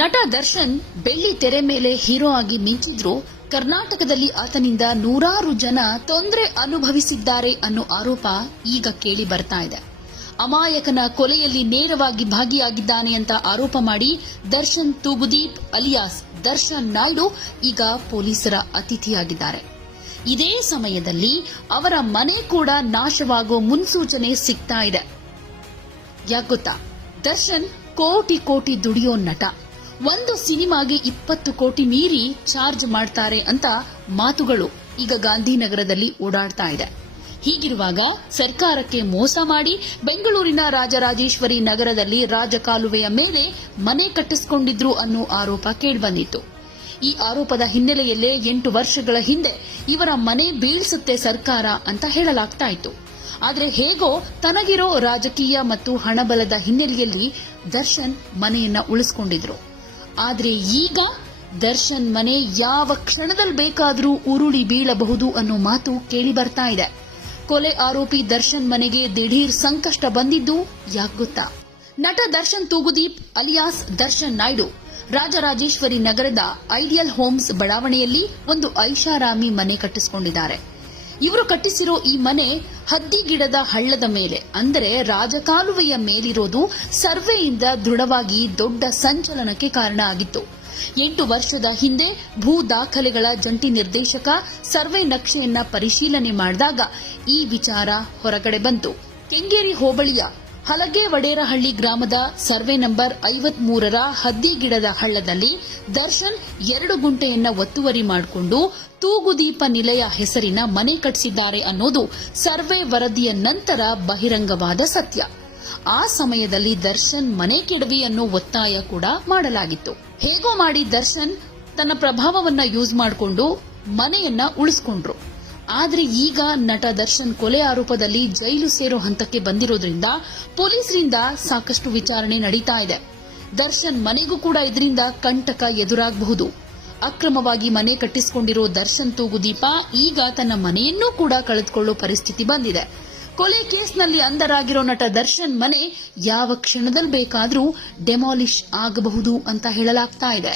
ನಟ ದರ್ಶನ್ ಬೆಳ್ಳಿ ತೆರೆ ಮೇಲೆ ಹೀರೋ ಆಗಿ ಮಿಂಚಿದ್ರು ಕರ್ನಾಟಕದಲ್ಲಿ ಆತನಿಂದ ನೂರಾರು ಜನ ತೊಂದರೆ ಅನುಭವಿಸಿದ್ದಾರೆ ಅನ್ನೋ ಆರೋಪ ಈಗ ಕೇಳಿ ಬರ್ತಾ ಇದೆ. ಅಮಾಯಕನ ಕೊಲೆಯಲ್ಲಿ ನೇರವಾಗಿ ಭಾಗಿಯಾಗಿದ್ದಾನೆ ಅಂತ ಆರೋಪ ಮಾಡಿ ದರ್ಶನ್ ತೂಗುದೀಪ್ ಅಲಿಯಾಸ್ ದರ್ಶನ್ ನಾಯ್ಡು ಈಗ ಪೊಲೀಸರ ಅತಿಥಿಯಾಗಿದ್ದಾರೆ. ಇದೇ ಸಮಯದಲ್ಲಿ ಅವರ ಮನೆ ಕೂಡ ನಾಶವಾಗೋ ಮುನ್ಸೂಚನೆ ಸಿಗ್ತಾ ಇದೆ. ಯಾಗೊತ್ತಾ, ದರ್ಶನ್ ಕೋಟಿ ಕೋಟಿ ದುಡಿಯೋ ನಟ. ಒಂದು ಸಿನಿಮಾಗೆ 20 ಕೋಟಿ ಮೀರಿ ಚಾರ್ಜ್ ಮಾಡ್ತಾರೆ ಅಂತ ಮಾತುಗಳು ಈಗ ಗಾಂಧಿನಗರದಲ್ಲಿ ಓಡಾಡ್ತಾ ಇದೆ. ಹೀಗಿರುವಾಗ ಸರ್ಕಾರಕ್ಕೆ ಮೋಸ ಮಾಡಿ ಬೆಂಗಳೂರಿನ ರಾಜರಾಜೇಶ್ವರಿ ನಗರದಲ್ಲಿ ರಾಜಕಾಲುವೆಯ ಮೇಲೆ ಮನೆ ಕಟ್ಟಿಸಿಕೊಂಡಿದ್ರು ಅನ್ನೋ ಆರೋಪ ಕೇಳಿಬಂದಿತ್ತು. ಈ ಆರೋಪದ ಹಿನ್ನೆಲೆಯಲ್ಲೇ 8 ವರ್ಷಗಳ ಹಿಂದೆ ಇವರ ಮನೆ ಬೀಳ್ಸುತ್ತೆ ಸರ್ಕಾರ ಅಂತ ಹೇಳಲಾಗ್ತಾ ಇತ್ತು. ಆದರೆ ಹೇಗೋ ತನಗಿರೋ ರಾಜಕೀಯ ಮತ್ತು ಹಣಬಲದ ಹಿನ್ನೆಲೆಯಲ್ಲಿ ದರ್ಶನ್ ಮನೆಯನ್ನ ಉಳಿಸಿಕೊಂಡಿದ್ರು. ಆದರೆ ಈಗ ದರ್ಶನ್ ಮನೆ ಯಾವ ಕ್ಷಣದಲ್ಲಿ ಬೇಕಾದರೂ ಉರುಳಿ ಬೀಳಬಹುದು ಅನ್ನೋ ಮಾತು ಕೇಳಿ ಬರ್ತಾ ಇದೆ. ಕೊಲೆ ಆರೋಪಿ ದರ್ಶನ್ ಮನೆಗೆ ದಿಢೀರ್ ಸಂಕಷ್ಟ ಬಂದಿದ್ದು ಯಾಗೊತ್ತಾ? ನಟ ದರ್ಶನ್ ತೂಗುದೀಪ್ ಅಲಿಯಾಸ್ ದರ್ಶನ್ ನಾಯ್ಡು ರಾಜರಾಜೇಶ್ವರಿ ನಗರದ ಐಡಿಯಲ್ ಹೋಮ್ಸ್ ಬಡಾವಣೆಯಲ್ಲಿ ಒಂದು ಐಷಾರಾಮಿ ಮನೆ ಕಟ್ಟಿಸಿಕೊಂಡಿದ್ದಾರೆ. ಇವರು ಕಟ್ಟಿಸಿರೋ ಈ ಮನೆ ಹದ್ದಿಗಿಡದ ಹಳ್ಳದ ಮೇಲೆ, ಅಂದರೆ ರಾಜಕಾಲುವೆಯ ಮೇಲಿರೋದು ಸರ್ವೆಯಿಂದ ದೃಢವಾಗಿ ದೊಡ್ಡ ಸಂಚಲನಕ್ಕೆ ಕಾರಣ ಆಗಿತ್ತು. 8 ವರ್ಷದ ಹಿಂದೆ ಭೂ ದಾಖಲೆಗಳ ಜಂಟಿ ನಿರ್ದೇಶಕ ಸರ್ವೆ ನಕ್ಷೆಯನ್ನ ಪರಿಶೀಲನೆ ಮಾಡಿದಾಗ ಈ ವಿಚಾರ ಹೊರಗಡೆ ಬಂತು. ಕೆಂಗೇರಿ ಹೋಬಳಿಯ ಹಲಗೇವಡೇರಹಳ್ಳಿ ಗ್ರಾಮದ ಸರ್ವೆ ನಂಬರ್ 53ರ ಹದ್ದಿಗಿಡದ ಹಳ್ಳದಲ್ಲಿ ದರ್ಶನ್ 2 ಗುಂಟೆಯನ್ನ ಒತ್ತುವರಿ ಮಾಡಿಕೊಂಡು ತೂಗುದೀಪ ನಿಲಯ ಹೆಸರಿನ ಮನೆ ಕಟ್ಟಿಸಿದ್ದಾರೆ ಅನ್ನೋದು ಸರ್ವೆ ವರದಿಯ ನಂತರ ಬಹಿರಂಗವಾದ ಸತ್ಯ. ಆ ಸಮಯದಲ್ಲಿ ದರ್ಶನ್ ಮನೆ ಕೆಡವಿ ಅನ್ನೋ ಒತ್ತಾಯ ಕೂಡ ಮಾಡಲಾಗಿತ್ತು. ಹೇಗೋ ಮಾಡಿ ದರ್ಶನ್ ತನ್ನ ಪ್ರಭಾವವನ್ನ ಯೂಸ್ ಮಾಡಿಕೊಂಡು ಮನೆಯನ್ನ ಉಳಿಸಿಕೊಂಡ್ರು. ಆದರೆ ಈಗ ನಟ ದರ್ಶನ್ ಕೊಲೆ ಆರೋಪದಲ್ಲಿ ಜೈಲು ಸೇರೋ ಹಂತಕ್ಕೆ ಬಂದಿರೋದ್ರಿಂದ ಪೊಲೀಸರಿಂದ ಸಾಕಷ್ಟು ವಿಚಾರಣೆ ನಡೀತಾ ಇದೆ. ದರ್ಶನ್ ಮನೆಗೂ ಕೂಡ ಇದರಿಂದ ಕಂಟಕ ಎದುರಾಗಬಹುದು. ಅಕ್ರಮವಾಗಿ ಮನೆ ಕಟ್ಟಿಸಿಕೊಂಡಿರೋ ದರ್ಶನ್ ತೂಗುದೀಪ ಈಗ ತನ್ನ ಮನೆಯನ್ನೂ ಕೂಡ ಕಳೆದುಕೊಳ್ಳೋ ಪರಿಸ್ಥಿತಿ ಬಂದಿದೆ. ಕೊಲೆ ಕೇಸ್ನಲ್ಲಿ ಅಂಧರಾಗಿರೋ ನಟ ದರ್ಶನ್ ಮನೆ ಯಾವ ಕ್ಷಣದಲ್ಲಿ ಬೇಕಾದರೂ ಡೆಮಾಲಿಷ್ ಆಗಬಹುದು ಅಂತ ಹೇಳಲಾಗ್ತಾ ಇದೆ.